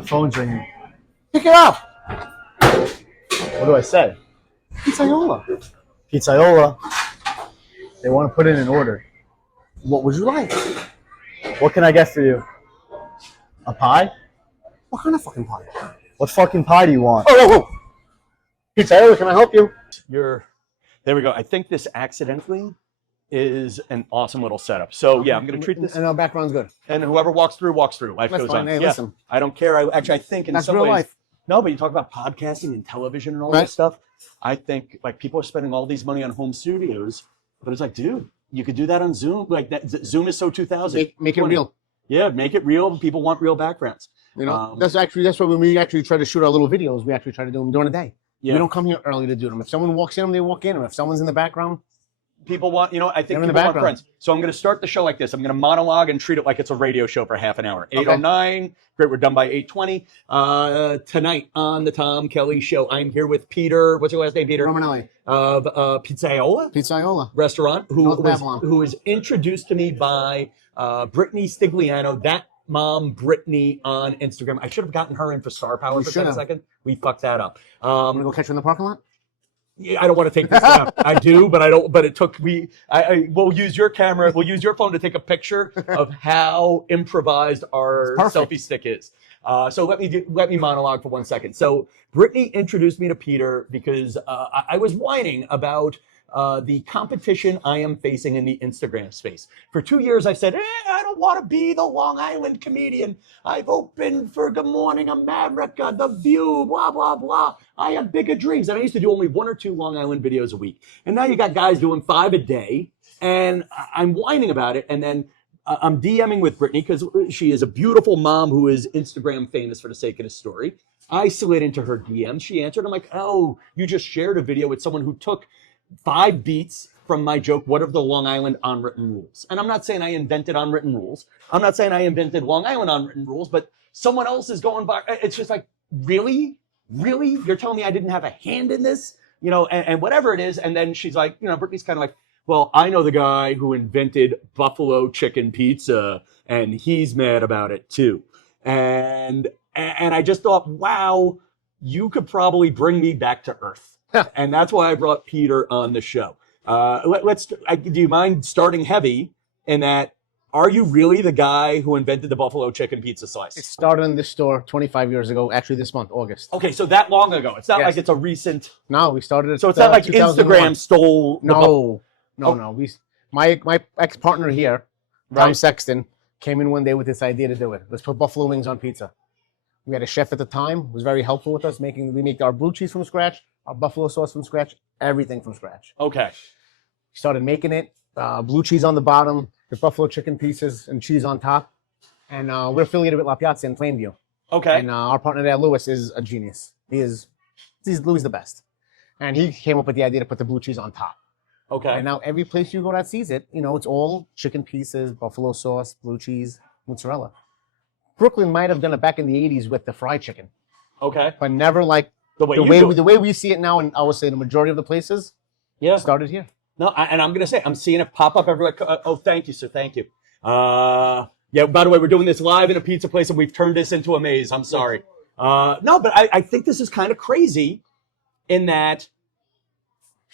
The phone's ringing. Pick it up. What do I say? Pizzaiola. Pizzaiola. They want to put in an order. What would you like? What can I get for you? A pie? What kind of fucking pie? What fucking pie do you want? Oh. Pizzeria, can I help you? There we go. I think this accidentally is an awesome little setup. So yeah, I'm going to treat this. And our background's good. And whoever walks through. Life That's goes fine. on. Hey, yeah. listen. I don't care. I think in That's some real ways. life. No, but you talk about podcasting and television and all Right. this stuff. I think like people are spending all these money on home studios, but it's like, dude, you could do that on Zoom. Like that, Zoom is so 2000. Make it real. Yeah, make it real. People want real backgrounds. You know, that's why when we actually try to shoot our little videos, we actually try to do them during the day. Yeah. We don't come here early to do them. If someone walks in, they walk in. Or if someone's in the background, people want, I think They're in the people want background. friends. So I'm going to start the show like this. I'm going to monologue and treat it like it's a radio show for half an hour. 8:09. Great. We're done by 8:20. Tonight on the Tom Kelly Show, I'm here with Peter. What's your last name, Peter? Romanelli. Of Pizzaiola restaurant, North Babylon. who was introduced to me by Brittany Stigliano, that mom Brittany on Instagram. I should have gotten her in for star power You for should 10 have. seconds. We fucked that up. Want to go catch you in the parking lot? Yeah, I don't want to take this down. I do, but I don't. But it took me. We'll use your camera. We'll use your phone to take a picture of how improvised our selfie stick is. So let me monologue for 1 second. So Brittany introduced me to Peter because I was whining about the competition I am facing in the Instagram space. For 2 years, I've said, I don't want to be the Long Island comedian. I've opened for Good Morning America, The View, blah, blah, blah. I have bigger dreams. And I used to do only 1 or 2 Long Island videos a week. And now you got guys doing 5 a day. And I'm whining about it. And then I'm DMing with Brittany because she is a beautiful mom who is Instagram famous for the sake of the story. I slid into her DM. She answered. I'm like, oh, you just shared a video with someone who took 5 beats from my joke, what are the Long Island unwritten rules? And I'm not saying I invented unwritten rules. I'm not saying I invented Long Island unwritten rules, but someone else is going by. It's just like, really? Really? You're telling me I didn't have a hand in this? And whatever it is. And then she's like, Brittany's kind of like, well, I know the guy who invented buffalo chicken pizza, and he's mad about it too. And I just thought, wow, you could probably bring me back to earth. And that's why I brought Peter on the show. Do you mind starting heavy in that? Are you really the guy who invented the buffalo chicken pizza slice? It started in this store 25 years ago, actually this month, August. Okay, so that long ago. It's not like it's a recent. No, we started it. So it's not like 2001. Instagram stole. No. My ex-partner here, Tom Sexton, came in one day with this idea to do it. Let's put buffalo wings on pizza. We had a chef at the time who was very helpful with us. We make our blue cheese from scratch, our buffalo sauce from scratch, everything from scratch. Okay. Started making it, blue cheese on the bottom, the buffalo chicken pieces and cheese on top. And we're affiliated with La Piazza in Plainview. Okay. And our partner there, Louis, is a genius. Louis the best. And he came up with the idea to put the blue cheese on top. Okay. And now every place you go that sees it, it's all chicken pieces, buffalo sauce, blue cheese, mozzarella. Brooklyn might have done it back in the 80s with the fried chicken. Okay. But never like the way we see it now, and I would say the majority of the places started here. No, and I'm going to say, I'm seeing it pop up everywhere. Oh, thank you, sir. Thank you. Yeah, by the way, we're doing this live in a pizza place, and we've turned this into a maze. I'm sorry. No, but I think this is kind of crazy in that,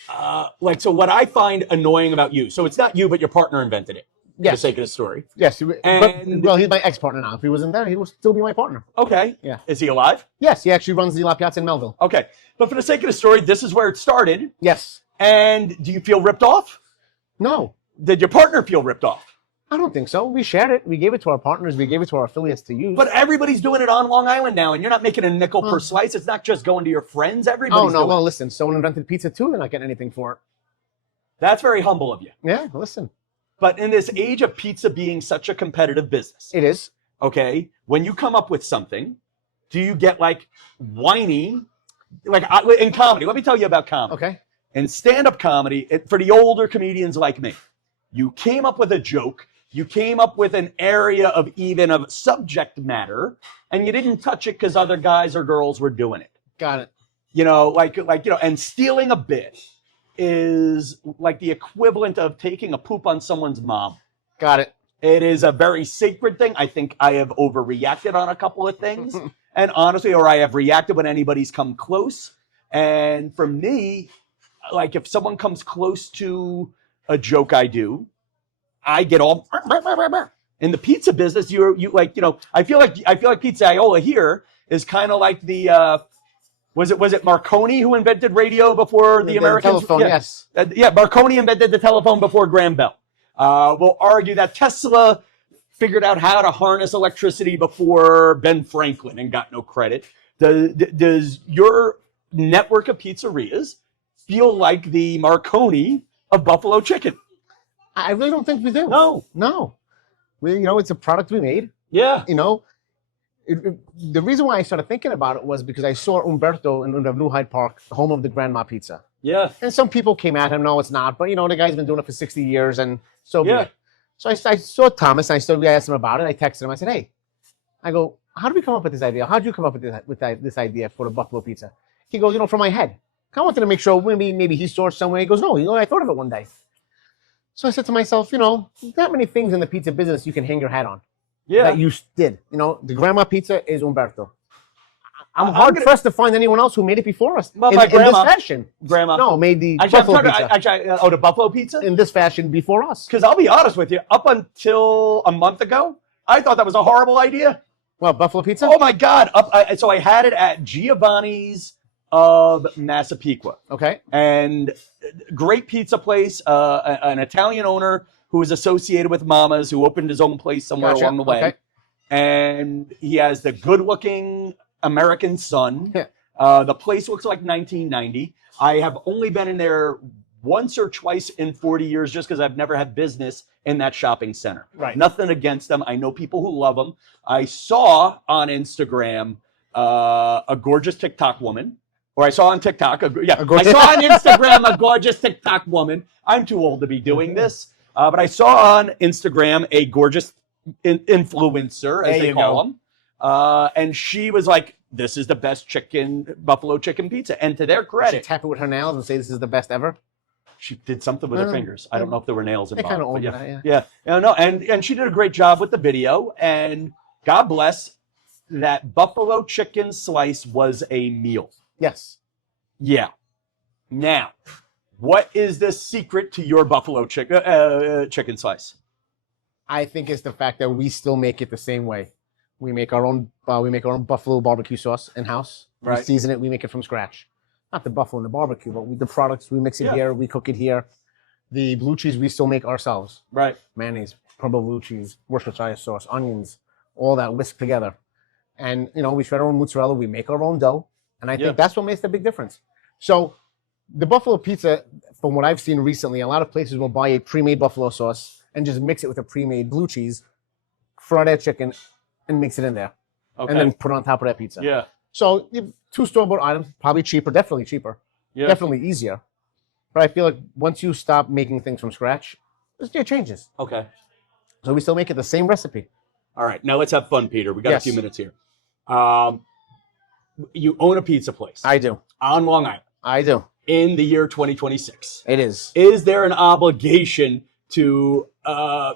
so what I find annoying about you, so it's not you, but your partner invented it. For the sake of the story. Yes. Well, he's my ex-partner now. If he wasn't there, he would still be my partner. Okay. Yeah. Is he alive? Yes, he actually runs the La Piazza in Melville. Okay. But for the sake of the story, this is where it started. Yes. And do you feel ripped off? No. Did your partner feel ripped off? I don't think so. We shared it. We gave it to our partners. We gave it to our affiliates to use. But everybody's doing it on Long Island now, and you're not making a nickel per slice. It's not just going to your friends. Everybody's doing it. Well, listen. Someone invented pizza, too. They're not getting anything for it. That's very humble of you. Yeah, listen. But in this age of pizza being such a competitive business. It is. Okay. When you come up with something, do you get whiny? In comedy, let me tell you about comedy. Okay. In stand-up comedy, for the older comedians like me, you came up with a joke, you came up with an area of subject matter, and you didn't touch it because other guys or girls were doing it. Got it. And stealing a bit is like the equivalent of taking a poop on someone's mom. Got it. It is a very sacred thing. I think I have overreacted on a couple of things. and honestly, or I have reacted when anybody's come close. And for me, like if someone comes close to a joke I do, I get all in the pizza business. You like, you know, I feel like Pizzaiola here is kind of like the was it Marconi who invented radio before the Americans? Telephone, yes. Yeah, Marconi invented the telephone before Graham Bell. We'll argue that Tesla figured out how to harness electricity before Ben Franklin and got no credit. Does your network of pizzerias feel like the Marconi of buffalo chicken? I really don't think we do. No. You know, it's a product we made. Yeah. You know, the reason why I started thinking about it was because I saw Umberto in New Hyde Park, home of the Grandma Pizza. Yeah. And some people came at him, no, it's not. But, you know, the guy's been doing it for 60 years, and so be it. So I saw Thomas, and I asked him about it. I texted him. I said, hey, I go, how did we come up with this idea? How did you come up with this idea for the buffalo pizza? He goes, you know, from my head. I wanted to make sure maybe he saw it somewhere. He goes, no, you know, I thought of it one day. So I said to myself, you know, not many things in the pizza business you can hang your hat on. Yeah. That you did. You know, the Grandma Pizza is Umberto. I'm hard-pressed to find anyone else who made it before us well, in my grandma, this fashion. Grandma. No, made the actually, buffalo pizza. The buffalo pizza? In this fashion before us. Because I'll be honest with you, up until a month ago, I thought that was a horrible idea. Well, buffalo pizza? Oh, my God. So I had it at Giovanni's of Massapequa. Okay. And great pizza place, an Italian owner who was associated with Mama's, who opened his own place somewhere along the way. Okay. And he has the good-looking American son. The place looks like 1990. I have only been in there once or twice in 40 years just because I've never had business in that shopping center. Right. Nothing against them. I know people who love them. I saw on Instagram a gorgeous TikTok woman. Or I saw on TikTok. I saw on Instagram a gorgeous TikTok woman. I'm too old to be doing this. But I saw on Instagram a gorgeous influencer, as they call them. And she was like, this is the best buffalo chicken pizza. And to their credit. Did she tap it with her nails and say this is the best ever? She did something with her fingers. I don't know if there were nails involved. They kind of owned that, yeah. No, and she did a great job with the video. And God bless, that buffalo chicken slice was a meal. Yes. Yeah. Now, what is the secret to your buffalo chicken slice? I think it's the fact that we still make it the same way. We make our own buffalo barbecue sauce in house. Right. We season it. We make it from scratch. Not the buffalo and the barbecue, but the products we mix it here. We cook it here. The blue cheese we still make ourselves. Right. Mayonnaise, crumble blue cheese, Worcestershire sauce, onions, all that whisked together. And you know, we shred our own mozzarella. We make our own dough, and I think that's what makes the big difference. So, the buffalo pizza, from what I've seen recently, a lot of places will buy a pre-made buffalo sauce and just mix it with a pre-made blue cheese, fry that chicken, and mix it in there. Okay. And then put it on top of that pizza. Yeah. So you have 2 store-bought items, probably cheaper, definitely cheaper, definitely easier. But I feel like once you stop making things from scratch, it changes. Okay. So we still make it the same recipe. All right. Now let's have fun, Peter. We got a few minutes here. You own a pizza place. I do. On Long Island. I do. In the year 2026. It is. Is there an obligation to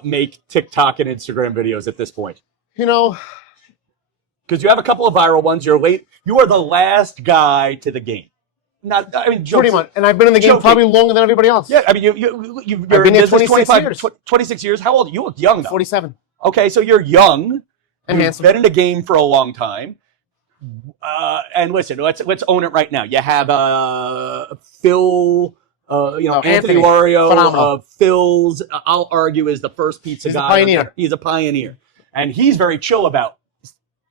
make TikTok and Instagram videos at this point? You know, because you have a couple of viral ones. You're late. You are the last guy to the game. Not, I mean, pretty much. And I've been in the game probably longer than everybody else. Yeah, I mean, you've been here 26 years. 26 years. How old? You look young, though. 47. Okay, so you're young. And you've been in the game for a long time. And listen, let's own it right now. You have Phil, Anthony Lario of Phil's. I'll argue is the first pizza guy. He's a pioneer. He's a pioneer, and he's very chill about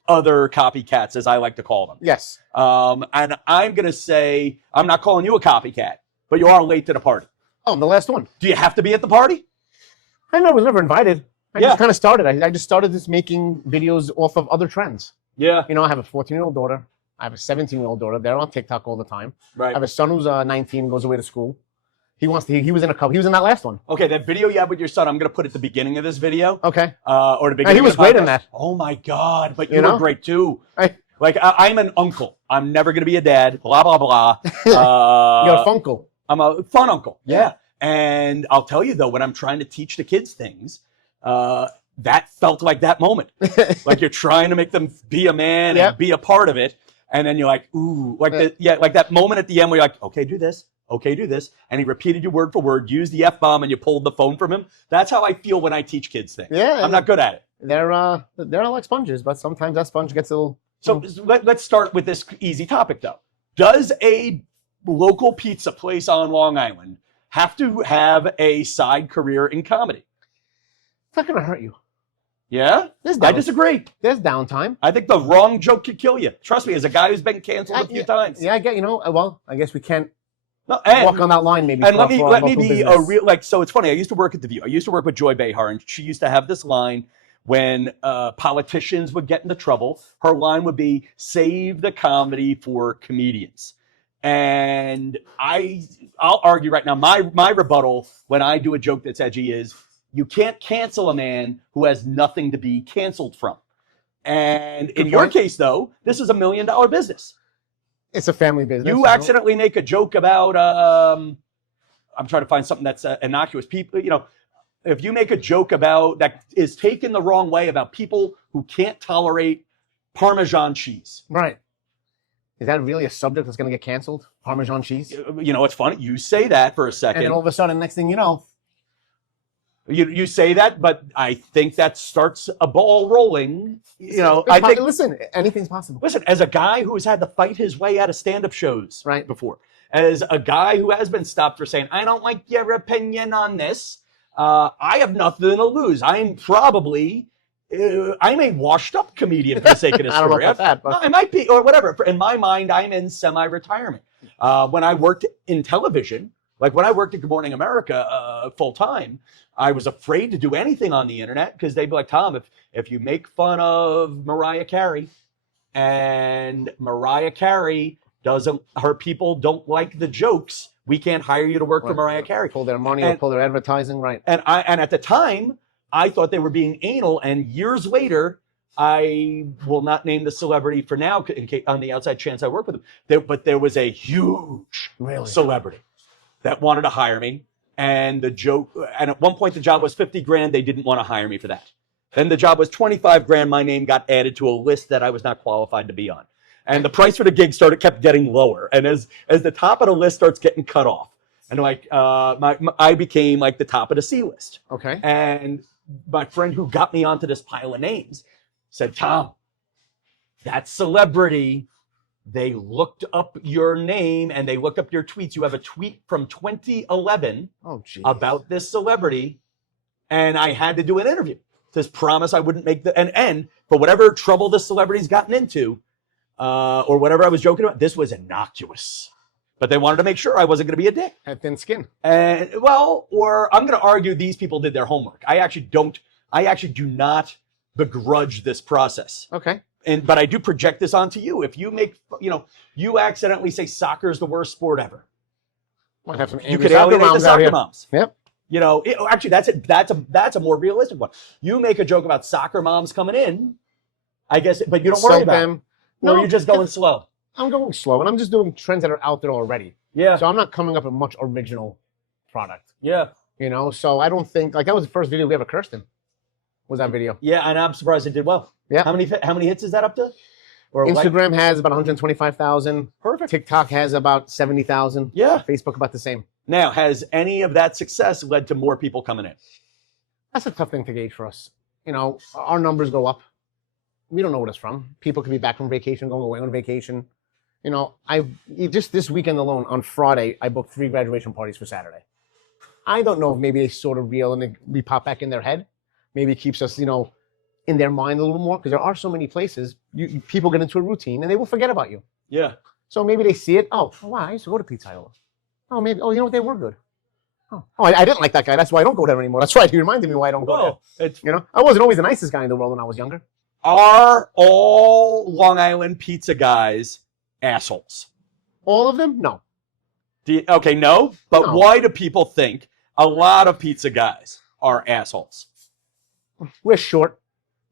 other copycats, as I like to call them. Yes. And I'm gonna say I'm not calling you a copycat, but you are late to the party. Oh, I'm the last one. Do you have to be at the party? I was never invited. I just kind of started. I just started just making videos off of other trends. Yeah. You know, I have a 14-year-old daughter. I have a 17-year-old daughter. They're on TikTok all the time. Right. I have a son who's 19, goes away to school. He was in a couple. He was in that last one. Okay, that video you have with your son, I'm going to put at the beginning of this video. Okay. Or the beginning. He was great in that. Oh my God! But you were great too. I'm an uncle. I'm never going to be a dad. Blah blah blah. You're a funkle. I'm a fun uncle. Yeah. And I'll tell you though, when I'm trying to teach the kids things, that felt like that moment. Like you're trying to make them be a man and be a part of it. And then you're like, ooh, like like that moment at the end where you're like, okay, do this. Okay, do this. And he repeated you word for word, used the F-bomb, and you pulled the phone from him. That's how I feel when I teach kids things. Yeah. I'm not good at it. They're like sponges, but sometimes that sponge gets a little... So let's start with this easy topic, though. Does a local pizza place on Long Island have to have a side career in comedy? It's not going to hurt you. Yeah? I disagree. There's downtime. I think the wrong joke could kill you. Trust me, as a guy who's been canceled a few times. Yeah, I get, well, I guess we can't and, walk on that line maybe. And let me be business. A real, like, so it's funny. I used to work at The View. I used to work with Joy Behar, and she used to have this line when politicians would get into trouble. Her line would be, save the comedy for comedians. And I'll argue right now, my rebuttal when I do a joke that's edgy is, you can't cancel a man who has nothing to be canceled from. And in your case, though, this is $1 million business. It's a family business. You accidentally make a joke about, I'm trying to find something that's innocuous. People, if you make a joke about that is taken the wrong way about people who can't tolerate Parmesan cheese. Right. Is that really a subject that's going to get canceled? Parmesan cheese? It's funny. You say that for a second. And then all of a sudden, next thing you know. You say that, but I think that starts a ball rolling. Listen, anything's possible. Listen, as a guy who has had to fight his way out of stand-up shows before, as a guy who has been stopped for saying, I don't like your opinion on this, I have nothing to lose. I'm a washed-up comedian for the sake of this story. I don't know about that, but... I might be, or whatever. In my mind, I'm in semi-retirement. When I worked in television, like when I worked at Good Morning America full-time, I was afraid to do anything on the internet because they'd be like, Tom, if you make fun of Mariah Carey and Mariah Carey her people don't like the jokes, we can't hire you to work for Mariah Carey. Pull their money or pull their advertising, right. And at the time, I thought they were being anal, and years later, I will not name the celebrity for now in case, on the outside chance I work with them. But there was a huge celebrity that wanted to hire me. And at one point the job was $50,000. They didn't want to hire me for that. Then the job was $25,000. My name got added to a list that I was not qualified to be on. And the price for the gig kept getting lower. And as the top of the list starts getting cut off, and I became like the top of the C list. Okay. And my friend who got me onto this pile of names said, Tom, that celebrity, they looked up your name and they looked up your tweets. You have a tweet from 2011 about this celebrity. And I had to do an interview. This promise I wouldn't make and for whatever trouble this celebrity's gotten into, or whatever I was joking about, this was innocuous. But they wanted to make sure I wasn't going to be a dick. Had thin skin. Or I'm going to argue these people did their homework. I actually do not begrudge this process. Okay. But I do project this onto you. If you make, you accidentally say soccer is the worst sport ever. Might have some you could alienate the soccer moms. Yep. Actually, that's a more realistic one. You make a joke about soccer moms coming in, I guess, but you don't worry about them. Or you're just going slow. I'm going slow, and I'm just doing trends that are out there already. Yeah. So I'm not coming up with much original product. Yeah. So I don't think, that was the first video we ever cursed in, was that video. Yeah, and I'm surprised it did well. Yeah. How many hits is that up to? Or Instagram has about 125,000. Perfect. TikTok has about 70,000. Yeah. Facebook about the same. Now, has any of that success led to more people coming in? That's a tough thing to gauge for us. Our numbers go up. We don't know what it's from. People could be back from vacation, going away on vacation. Just this weekend alone, on Friday, I booked 3 graduation parties for Saturday. I don't know if maybe they sort of reel and we pop back in their head. Maybe it keeps us, in their mind a little more, because there are so many places people get into a routine and they will forget about you. Yeah. So maybe they see it. Oh, wow, I used to go to Pizzaiola. Oh, maybe. Oh, you know what? They were good. Oh, I didn't like that guy. That's why I don't go there anymore. That's right. He reminded me why I don't go there. I wasn't always the nicest guy in the world when I was younger. Are all Long Island pizza guys assholes? All of them? No. No. But No. Why do people think a lot of pizza guys are assholes? We're short,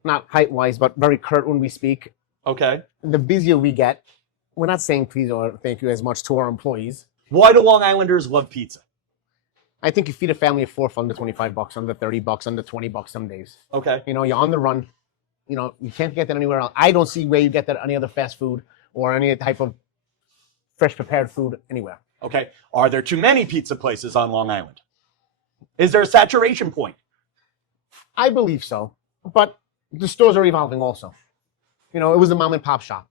not height-wise, but very curt when we speak. Okay. The busier we get, we're not saying please or thank you as much to our employees. Why do Long Islanders love pizza? I think you feed a family of 4 for under $25, under $30, under $20 some days. Okay. You know, you're on the run. You know, you can't get that anywhere else. I don't see where you get that any other fast food or any type of fresh prepared food anywhere. Okay. Are there too many pizza places on Long Island? Is there a saturation point? I believe so, but the stores are evolving also. You know, it was a mom and pop shop.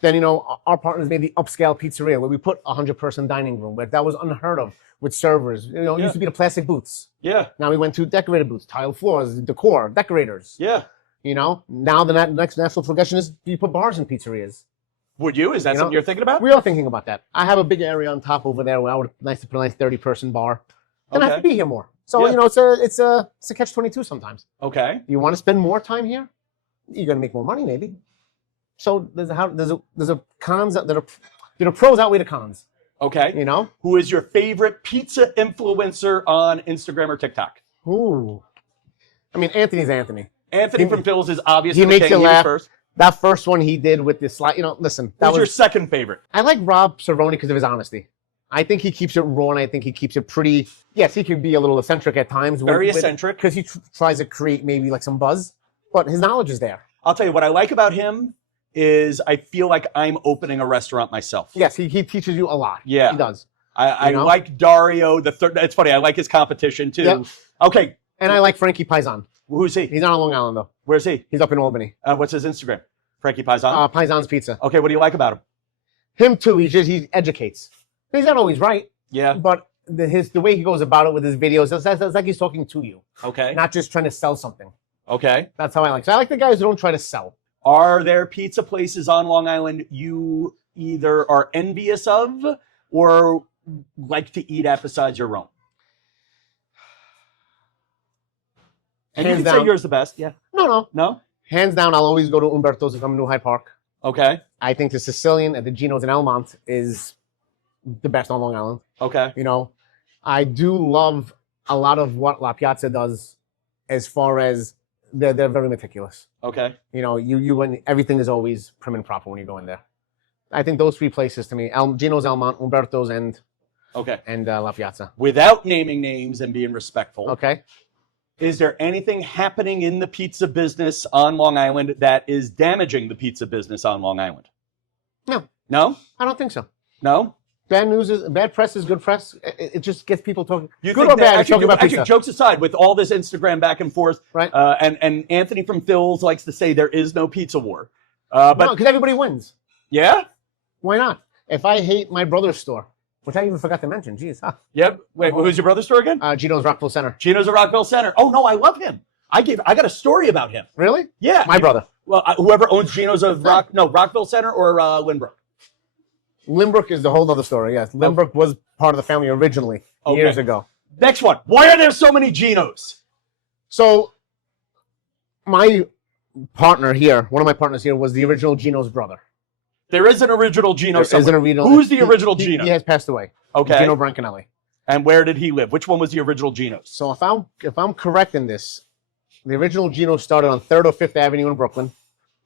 Then, you know, our partners made the upscale pizzeria where we put a 100-person dining room, where that was unheard of with servers. You know, it used to be the plastic booths. Yeah. Now we went to decorated booths, tile floors, decor, decorators. Yeah. You know, now the next natural progression is you put bars in pizzerias. Would you? Is that something you're thinking about? We are thinking about that. I have a big area on top over there where I would nice to put a nice 30-person bar. Then I have to be here more. So, you know, it's a catch-22 sometimes. Okay. You want to spend more time here? You're going to make more money, maybe. So there's a cons that are pros outweigh the cons. Okay. You know? Who is your favorite pizza influencer on Instagram or TikTok? Ooh. I mean, Anthony's Anthony. Anthony from Phil's is obviously he makes the king. you laugh. First. That first one he did with this slide, you know, listen. That Who's your second favorite? I like Rob Cerrone because of his honesty. I think he keeps it raw, and I think he keeps it pretty. Yes, he can be a little eccentric at times. Very eccentric. Because he tries to create maybe like some buzz, but his knowledge is there. I'll tell you what I like about him is I feel like I'm opening a restaurant myself. Yes, he teaches you a lot. Yeah. He does. I like Dario the third. It's funny. I like his competition too. Yep. Okay. And I like Frankie Paisan. Who's he? He's not on Long Island though. Where's he? He's up in Albany. What's his Instagram? Frankie Paisan? Paisan's Pizza. Okay, what do you like about him? Him too. He educates. He's not always right. Yeah. But the way he goes about it with his videos, it's like he's talking to you. Okay. Not just trying to sell something. Okay. That's how I like. So I like the guys who don't try to sell. Are there pizza places on Long Island you either are envious of or like to eat at besides your own? And you can say yours the best. Yeah. No? Hands down, I'll always go to Umberto's if I'm in New Hyde Park. Okay. I think the Sicilian at the Gino's in Elmont is the best on Long Island. Okay. You know, I do love a lot of what La Piazza does as far as they're very meticulous. Okay. You know, when everything is always prim and proper when you go in there. I think those 3 places to me, Gino's, Elmont, Umberto's, and La Piazza. Without naming names and being respectful. Okay. Is there anything happening in the pizza business on Long Island that is damaging the pizza business on Long Island? No. No? I don't think so. No? Bad press is good press. It just gets people talking. You good think or bad, talking about actually, pizza. jokes aside, with all this Instagram back and forth, right? And Anthony from Phil's likes to say there is no pizza war. But because everybody wins. Yeah? Why not? If I hate my brother's store, which I even forgot to mention, geez. Huh? Yep. Wait, who's your brother's store again? Gino's Rockville Center. Gino's at Rockville Center. Oh, no, I love him. I got a story about him. Really? Yeah. My brother. Well, whoever owns Gino's of Rockville Center or Lynbrook? Lynbrook is the whole other story, yes. Lynbrook was part of the family originally, years ago. Next one. Why are there so many Ginos? So, my partner here, one of my partners here, was the original Gino's brother. There is an original Gino somewhere. Original, who's the original Gino? He has passed away. Okay. Gino Brancanelli. And where did he live? Which one was the original Gino's? So if I'm correct in this, the original Gino started on 3rd or 5th Avenue in Brooklyn.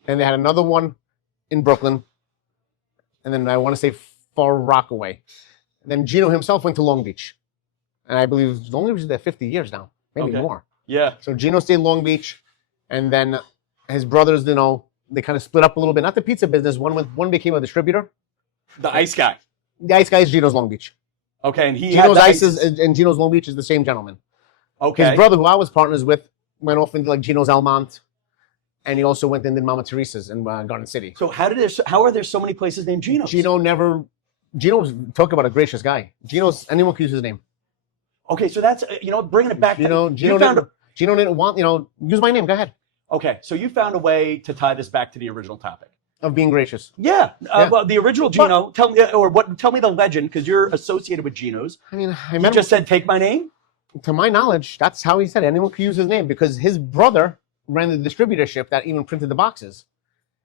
And they had another one in Brooklyn. And then I want to say Far Rockaway. And then Gino himself went to Long Beach. And I believe Long Beach is there 50 years now, maybe more. Yeah. So Gino stayed Long Beach. And then his brothers, you know, they kind of split up a little bit. Not the pizza business. One became a distributor. The ice guy. The ice guy is Gino's Long Beach. Okay, and Gino's Ices and Gino's Long Beach is the same gentleman. Okay. His brother, who I was partners with, went off into like Gino's Elmont, and he also went into Mama Teresa's in Garden City. So how are there so many places named Gino's? Gino's talk about a gracious guy. Anyone can use his name. Okay, so that's bringing it back. Gino didn't want use my name. Go ahead. Okay, so you found a way to tie this back to the original topic. Of being gracious. Yeah. Well, the original Gino, tell me the legend, because you're associated with Gino's. I mean, He just said, take my name? To my knowledge, that's how he said it. Anyone can use his name because his brother ran the distributorship that even printed the boxes.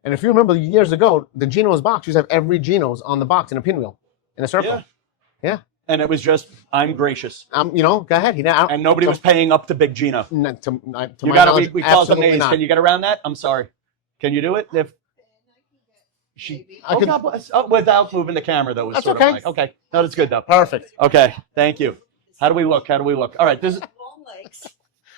And if you remember years ago, the Gino's box used to have every Gino's on the box in a pinwheel, in a circle. Yeah. And it was just, I'm gracious. Go ahead. And nobody was paying up to Big Gino. To my knowledge, we call it the maze. not. Can you get around that? I'm sorry. Can you do it? God bless. Without moving the camera, though. That's okay. Okay. No, that's good, though. Perfect. Okay. Thank you. How do we look? All right, this is. Long legs.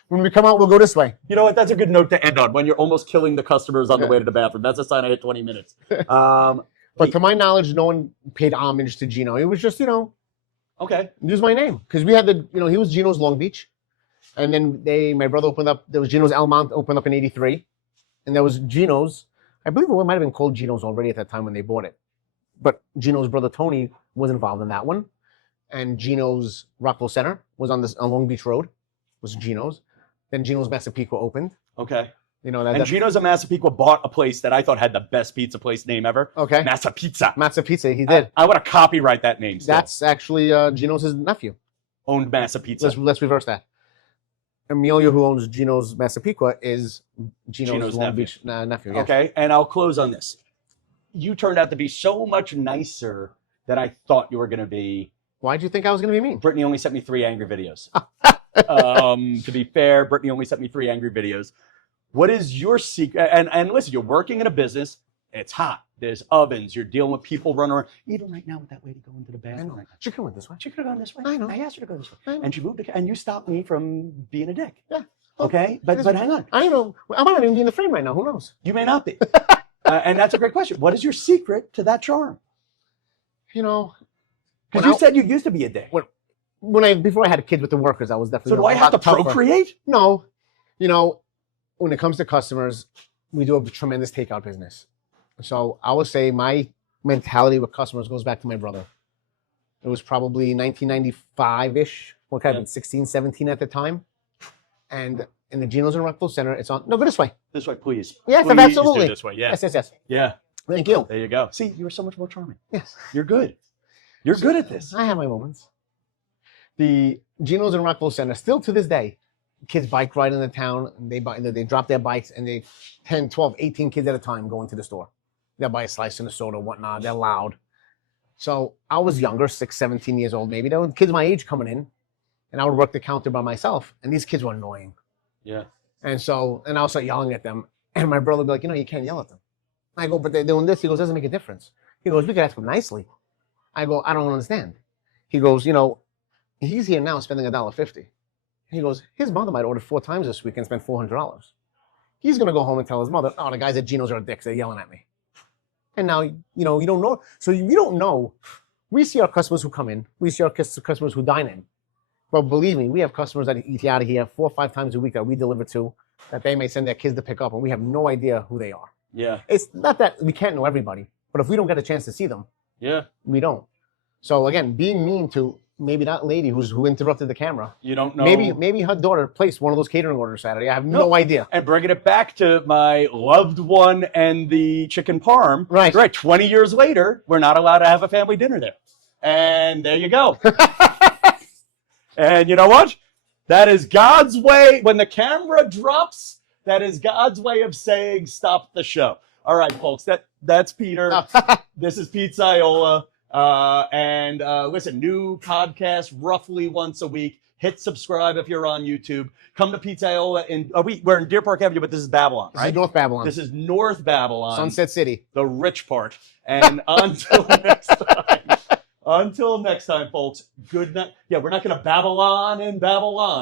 When we come out, we'll go this way. You know what? That's a good note to end on. When you're almost killing the customers on the way to the bathroom, that's a sign I hit 20 minutes. But to my knowledge, no one paid homage to Gino. It was just, Okay. use my name. Because we had he was Gino's Long Beach. And then my brother opened up, there was Gino's Elmont, opened up in 83. And there was Gino's, I believe it might have been called Gino's already at that time when they bought it. But Gino's brother Tony was involved in that one. And Gino's Rockville Center was on Long Beach Road, was Gino's. Then Gino's Massapequa opened. Okay. And Gino's of Massapequa bought a place that I thought had the best pizza place name ever. Okay. Massa Pizza. Massa Pizza, he did. I want to copyright that name. Still. That's actually Gino's his nephew. Owned Massa Pizza. Let's reverse that. Emilio, who owns Gino's Massapequa, is Gino's Long Beach nephew. Yes. Okay, and I'll close on this. You turned out to be so much nicer than I thought you were going to be. Why did you think I was going to be mean? Brittany only sent me 3 angry videos. To be fair, Brittany only sent me 3 angry videos. What is your secret? And listen, you're working in a business. It's hot. There's ovens. You're dealing with people running around. Even right now with that lady going to the bathroom. I know. She could have went this way. She could have gone this way. I know. I asked her to go this way. I know. And she moved. And you stopped me from being a dick. Yeah. Okay? But hang on. I know. I might not even be in the frame right now. Who knows? You may not be. And that's a great question. What is your secret to that charm? Because you said you used to be a dick. Before I had kids with the workers, I was definitely. So do I have to procreate? No. When it comes to customers, we do a tremendous takeout business. So I would say my mentality with customers goes back to my brother. It was probably 1995-ish. What kind of 16, 17 at the time. And in the Gino's and Rockville Center, it's on. No, go this way. This way, please. Yes, please absolutely. Do this way. Yeah. Yes. Yeah. Thank you. There you go. See, you were so much more charming. Yes. You're good. You're good at this. I have my moments. The Gino's and Rockville Center, still to this day, kids bike ride in the town. And they drop their bikes and they 10, 12, 18 kids at a time go into the store. They'll buy a slice and a soda, whatnot. They're loud. So I was younger, 6, 17 years old maybe. There were kids my age coming in. And I would work the counter by myself. And these kids were annoying. Yeah. And I was start yelling at them. And my brother would be like, you can't yell at them. I go, but they're doing this. He goes, doesn't make a difference. He goes, we could ask them nicely. I go, I don't understand. He goes, he's here now spending $1.50. He goes, his mother might order 4 times this week and spend $400. He's going to go home and tell his mother, oh, the guys at Gino's are dicks. They're yelling at me. And now, you don't know. So you don't know. We see our customers who come in. We see our customers who dine in. But believe me, we have customers that eat out of here 4 or 5 times a week that we deliver to, that they may send their kids to pick up, and we have no idea who they are. Yeah. It's not that we can't know everybody, but if we don't get a chance to see them, we don't. So again, being mean to maybe that lady who interrupted the camera. You don't know. Maybe her daughter placed one of those catering orders Saturday. I have no idea. And bringing it back to my loved one and the chicken parm. Right. 20 years later, we're not allowed to have a family dinner there. And there you go. And you know what? That is God's way. When the camera drops, that is God's way of saying stop the show. All right, folks, that's Peter. This is Pizzaiola. Listen, new podcast roughly once a week. Hit subscribe if you're on YouTube. Come to Pizzaiola. We're in Deer Park Avenue, but this is Babylon, right? This is North Babylon. This is North Babylon. Sunset City. The rich part. And until next time. Until next time, folks, good night. Yeah, we're not going to Babylon in Babylon.